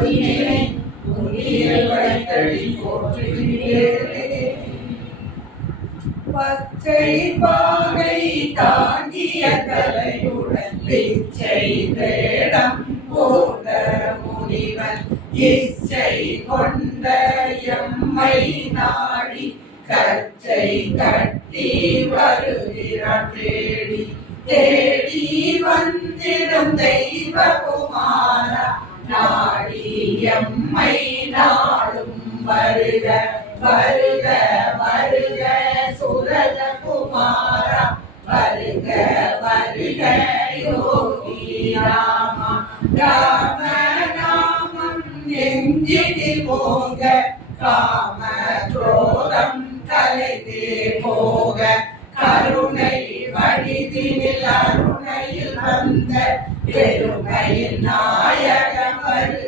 பொருளினை உன்னியல் வைத்தடி போற்றுகிறேன் பச்சை பாகை தாங்கிய தலையுடன் பிச்சை வேடம் போத முனிவன் இச்சை கொண்ட எம்மை நாடி கச்சை கட்டி வருகிறான் தேடி. தேடி வந்திடும் தெய்வ குமார நாடி எம்மை நாளும் வருக வருக வருக சுரத குமாரா. வருக வருக யோகி ராமா. ராம நாமம் நெஞ்சினில் போக காம குரோதம் கலைந்தே போக கருணை வடிதினில் அருணையில் வந்த. பெருமையின் நாயகம் வருக.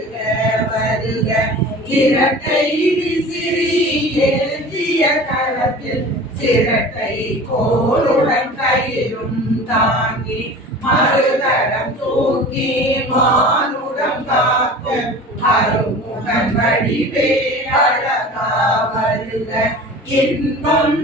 வருக இரட்டை விசிறி ஏந்திய களத்தில் சிரட்டை கோளுடன் கையிலும் தாங்கி மறுதடம் தூக்கி மானுடம் காக்க அருமுகன் வடிவே அழகா வருக. இன்பம்